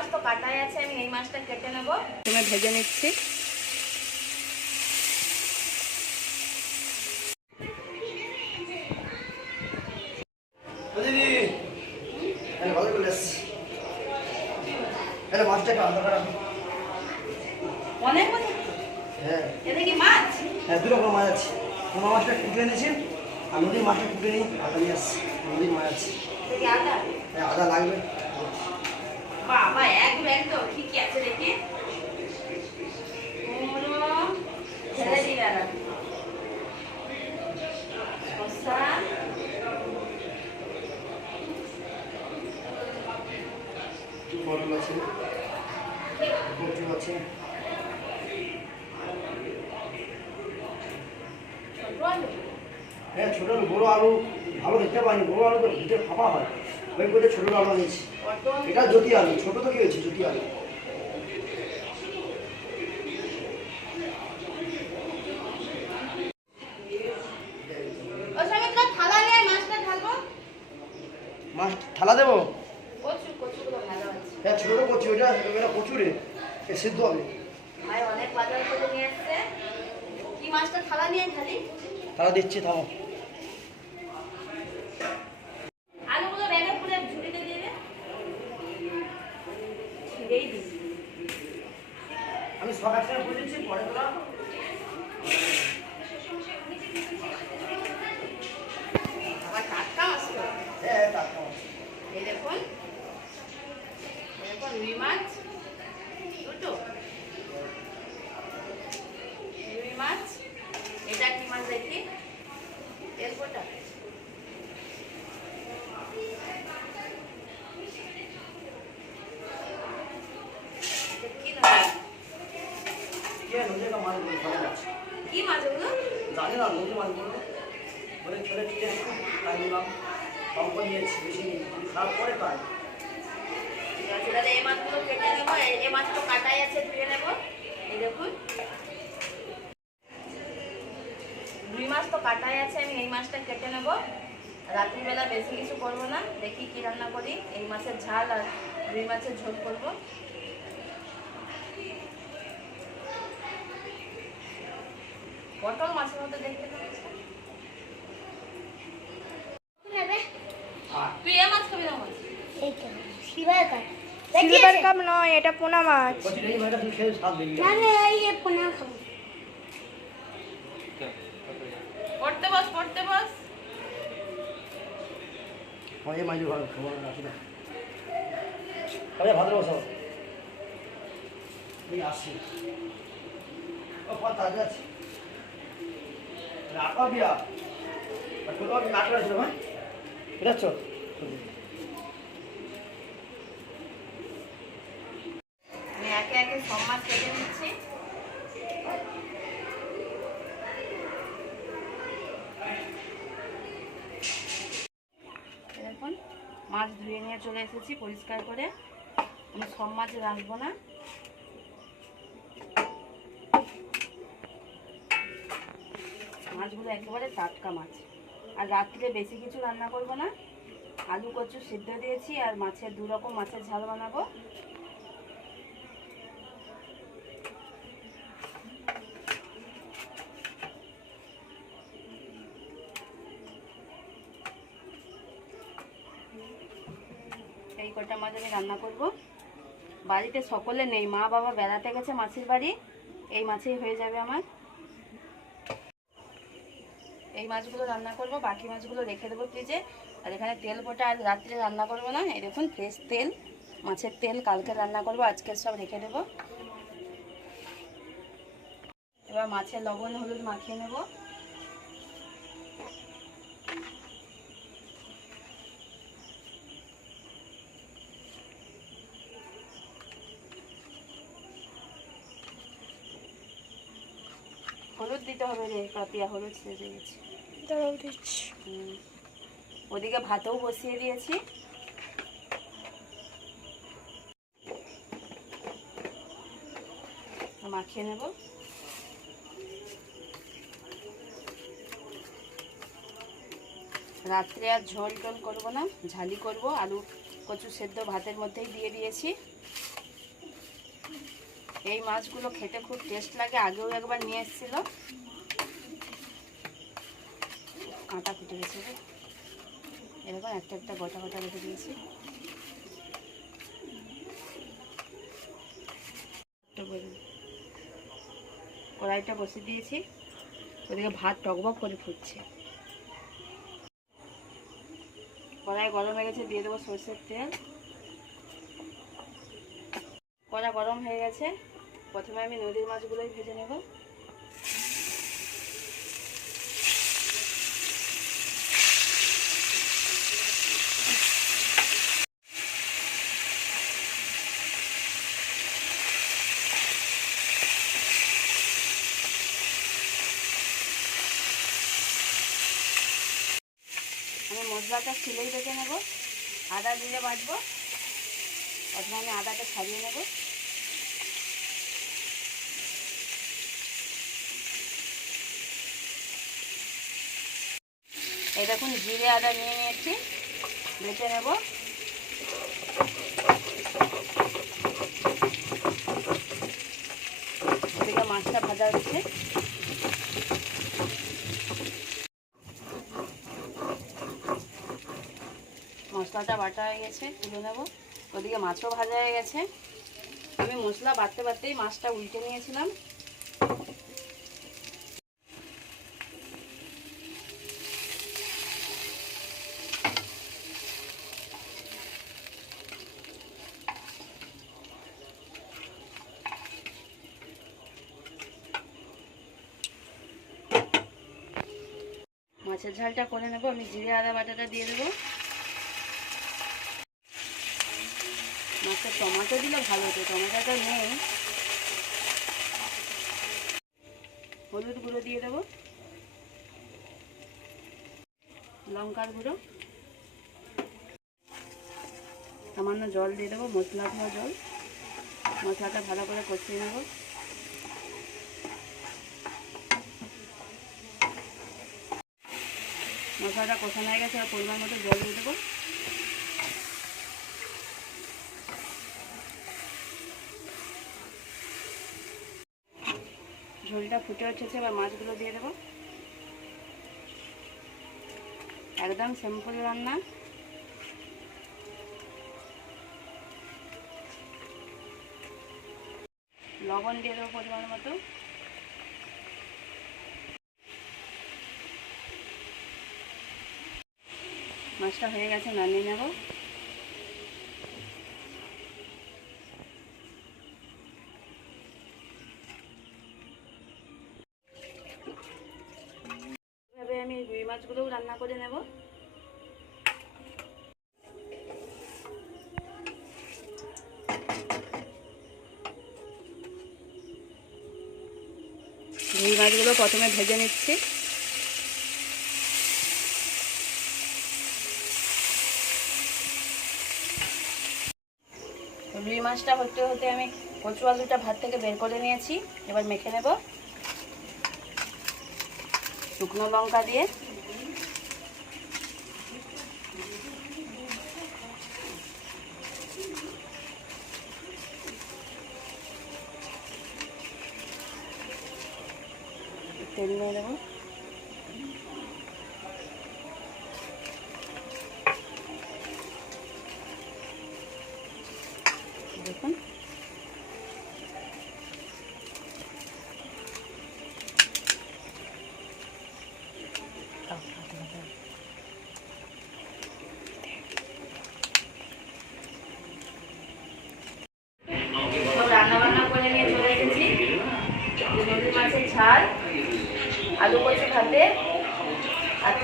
মাছ তো কাটাই আছে আমি এই মাছটা কেটে নেব। প্রথমে ভেজে নিচ্ছি। অনেক হ্যাঁ। এটা কি মাছ? হ্যাঁ দু রকম মাছ আছে। পোনা মাছটা কুটে এনেছি আর নদীর মাছটা কুটে নিই আদা নিয়ে আসছি। নদীর মাছ আছে। আদা? হ্যাঁ আদা লাগবে। বাবা এক আছে দেখি আছে আছে হ্যাঁ ছোটো বড়ো আলু, ভালো দেখতে পাইনি, বড়ো আলু তো ভিটে ফাঁপা হয়। ওই করে ছোটো আলু নিয়েছি এটা জ্যোতি আলু ছোটো তো কি হয়েছে? জ্যোতি আলু। থালা দেবো? কচু হ্যাঁ ছোটো কচু ওটা এটা কচুরে। এ সিদ্ধ হবে। থালা দিচ্ছি থামো আলুগুলো ব্যাগে পুরো ঝুড়িতে দিয়ে দে ছিঁড়েই দিস আমি সব একসাথে বুঝেছি পরে তোরা আবার টাটকা মাছ তো হ্যাঁ টাটকা মাছ। এই দেখুন এই দেখুন রুই মাছ দুটো রুই মাছ এটা কি মাছ দেখি তেলপোটা এটা কি ধরনের? কে নদীর মাছ বলে ভালো মাছ কি মাছ ওগুলো বলব বলে ছেলে ঠিক আছে তাই নিলাম অঙ্ক নিয়েছি, বেশি নিই খারাপ করে তাহলে এই মাছগুলো কেটে নেব এই এই মাছ তো কাটাই আছে, ধুয়ে নেব। এই দেখুন। রুই মাছ তো কাটাই আছে, আমি এই মাছটা কেটে নেব। রাত্রিবেলা বেশি কিছু করব না, দেখি কি রান্না করি। এই মাছের ঝাল আর রুই মাছের ঝোল করব। পটল মাছের মতো দেখতে পাচ্ছি তুই এ মাছ খাবি না মাছ? Silver cup. সিলভার কাপ নয় এটা পোনা মাছ। বলছি এই মাছটা তুই খেয়ে স্বাদ বেরিয়ে না না এই পোনা খাব। পড়তে বস পড়তে বস। এই মাছ ভালো খাবার রাখি না। আরে ভাদ্র বসো এই আসছি ও কত আছে রাখা বিয়া আর কোথাও কি নাটক আছে ভাই বুঝাচ্ছ আমি মাছ কেটে নিচ্ছি। মাছ ধুয়ে নিয়ে চলে এসেছি পরিষ্কার করে। আমি সব মাছ রাখব না। মাছগুলো একেবারে টাটকা মাছ। আর রাত্রে বেশি কিছু রান্না করব না। আলু, কচু সিদ্ধ দিয়েছি আর মাছের দু রকম মাছের ঝাল বানাবো। এই কটা মাছ আমি রান্না করব। বাড়িতে সকলে নেই। মা, বাবা বেড়াতে গেছে মাছের বাড়ি। এই মাছেই হয়ে যাবে আমার। মাছগুলো রান্না করব, বাকি মাছগুলো রেখে দেবো ফ্রিজে আর এখানে তেল ফোটা আর রাত্রে রান্না করব না, এই দেখুন ফ্রেশ তেল, মাছের তেল কালকে রান্না করব, আজকে সব রেখে দেব। এবার মাছের লবণ, হলুদ মাখিয়ে নেব। হলুদ দিতে হবে রে পাপিয়া হলুদ হয়ে গেছে। দাঁড়াও দিচ্ছি। ওদিকে ভাতও বসিয়ে দিয়েছি। মাখিয়ে নেব। রাত্রে আর ঝোল টোল করব না ঝালি করব আলু কচু সেদ্ধ ভাতের মধ্যেই দিয়ে দিয়েছি। এই মাছগুলো খেতে খুব টেস্ট লাগে, আগেও একবার নিয়ে এসেছিল। কাঁটা ফুটে গেছে। এরকম একটা একটা গোটা গোটা রেখে দিয়েছি। কড়াইটা বসিয়ে দিয়েছি। ওদিকে ভাত টকবক করে ফুটছে। কড়াই গরম হয়ে গেছে, দিয়ে দেবো সর্ষের তেল। কড়া গরম হয়ে গেছে। প্রথমে আমি নদীর মাছগুলোই ভেজে নেব। আমি মশলাটা সিলেই বেটে নেব। আদা দিয়ে বাটবো। প্রথমে আমি আদাটা ছাড়িয়ে নেব। এই দেখুন, জিরে আদা নিয়ে নিয়েছি। বেটে নেব। এদিকে মাছটা ভাজা হচ্ছে। মশলাটা বাটা হয়ে গেছে, তুলে নেব। ওদিকে মাছও ভাজা হয়ে গেছে। আমি মশলা বাড়তে বাড়তেই মাছটা উল্টে নিয়েছিলাম। মাছের ঝালটা করে নেব, আমি জিরে আদা বাটাটা দিয়ে দেবো। মাছটা টমেটো দিলে ভালো হতো, টমেটোটা নেই। হলুদ গুঁড়ো দিয়ে দেবো। লঙ্কার গুঁড়ো। সামান্য জল দিয়ে দেবো, মশলা ধোয়া জল। মশলাটা ভালো করে কষিয়ে নেব। মশলাটা কষানো হয়ে গেছে, আর পরিমাণ মতো জল দিয়ে দেবো। ঝোলটা ফুটে উঠেছে, এবার মাছগুলো দিয়ে দেবো। একদম সিম্পল রান্না। লবণ দিয়ে দেবো পরিমাণ মতো। মাছটা হয়ে গেছে, নামিয়ে নেব। আমি রুই মাছগুলোও রান্না করে নেব। রুই মাছগুলো প্রথমে ভেজে নিচ্ছি। রুই মাছটা হতে হতে আমি কচু আলুটা ভাত থেকে বের করে নিয়েছি। এবার মেখে নেব। শুকনো লঙ্কা দিয়ে। তেল নিয়ে দেবো। দেখুন। মাছের ঝাল আলু কচু ভাতে আর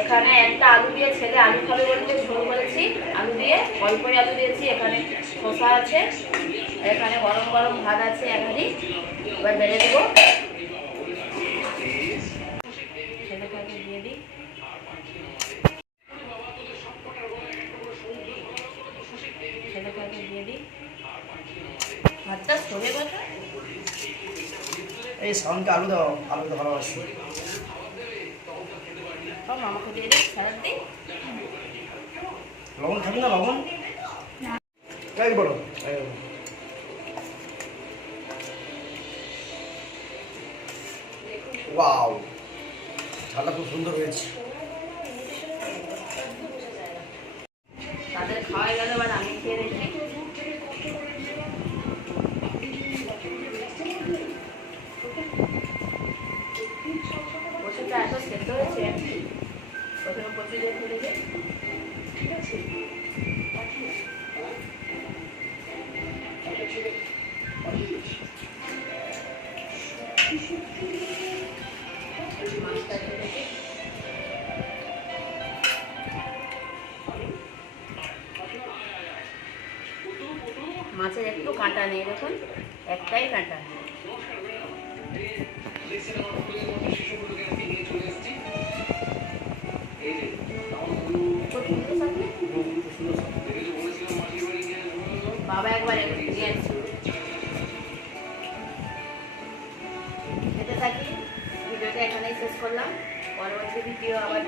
এখানে একটা আলু দিয়ে ছেলে আলু খাবে বলতে ঝোল করেছি। আলু দিয়ে অল্পই আলু দিয়েছি, এখানে শসা আছে, এখানে গরম গরম ভাত আছে এখানে এবার বেড়ে দেবো। আগে দিয়ে দিই। আগে দিয়ে দিই। ভাতটা সরে কথা? এই সাউন্ডকে আলু দাও, আলু তো ভালোবাসি বাবা মামাকে দিয়ে দিই স্যালাড দিই লবণ খাবি না, লবণ? তাই বলো। ওয়াও খুব সুন্দর হয়েছে। দিই। মাছটা মাছের একটু কাঁটা নেই দেখুন। একটাই কাঁটা। বাবা একবার খেতে থাকি ভিডিওটা এখানেই শেষ করলাম। পরবর্তী ভিডিও আবার